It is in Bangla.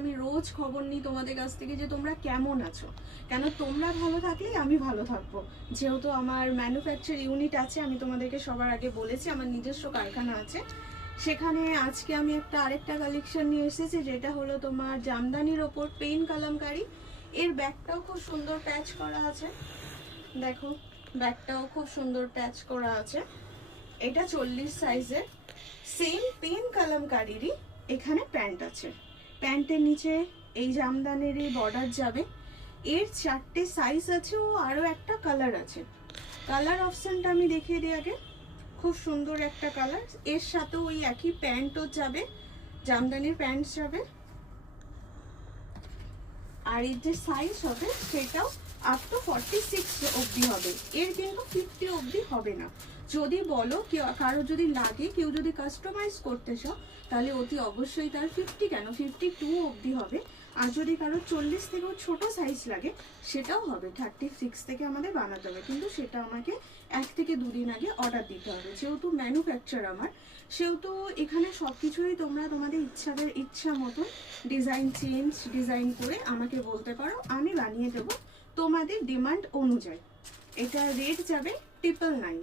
আমি রোজ খবর নিই তোমাদের কাছ থেকে যে তোমরা কেমন আছো, কেন তোমরা ভালো থাকলেই আমি ভালো থাকবো। যেহেতু আমার ম্যানুফ্যাকচার ইউনিট আছে, আমি তোমাদেরকে সবার আগে বলেছি আমার নিজস্ব কারখানা আছে, সেখানে আজকে আমি আরেকটা কালেকশন নিয়ে এসেছি, যেটা হলো তোমার জামদানির ওপর পেন কালামকারি। এর ব্যাগটাও খুব সুন্দর প্যাচ করা আছে, দেখো ব্যাগটাও খুব সুন্দর প্যাচ করা আছে। এটা 40 সাইজের, সেম পেন কালামকারিরই এখানে প্যান্ট আছে। প্যান্টের নিচে এই জামদানিরই বর্ডার যাবে। এর 4টে সাইজ আছে ও আরও একটা কালার আছে। কালার অপশানটা আমি দেখিয়ে দিই আগে। খুব সুন্দর একটা কালার, এর সাথে ওই একই প্যান্টও যাবে, জামদানির প্যান্ট যাবে। আর এর যে সাইজ হবে সেটাও আপ টু 46 অবধি হবে, এর কিন্তু 50 অবধি হবে না। যদি বলো কেউ কারো যদি লাগে, কেউ যদি কাস্টমাইজ করতে চাও, তাহলে অতি অবশ্যই তার 50 কেন 52 অবধি হবে। আর যদি কারো 40 থেকেও ছোট সাইজ লাগে সেটাও হবে, 36 থেকে আমাদের বানাতে হবে, কিন্তু সেটা আমাকে 1 থেকে 2 দিন আগে অর্ডার দিতে হবে। যেহেতু ম্যানুফ্যাকচার আমার, সেহেতু এখানে সব কিছুই তোমরা তোমাদের ইচ্ছা মতো ডিজাইন করে আমাকে বলতে পারো, আমি বানিয়ে দেবো তোমাদের ডিমান্ড অনুযায়ী। এটা রেট যাবে 999।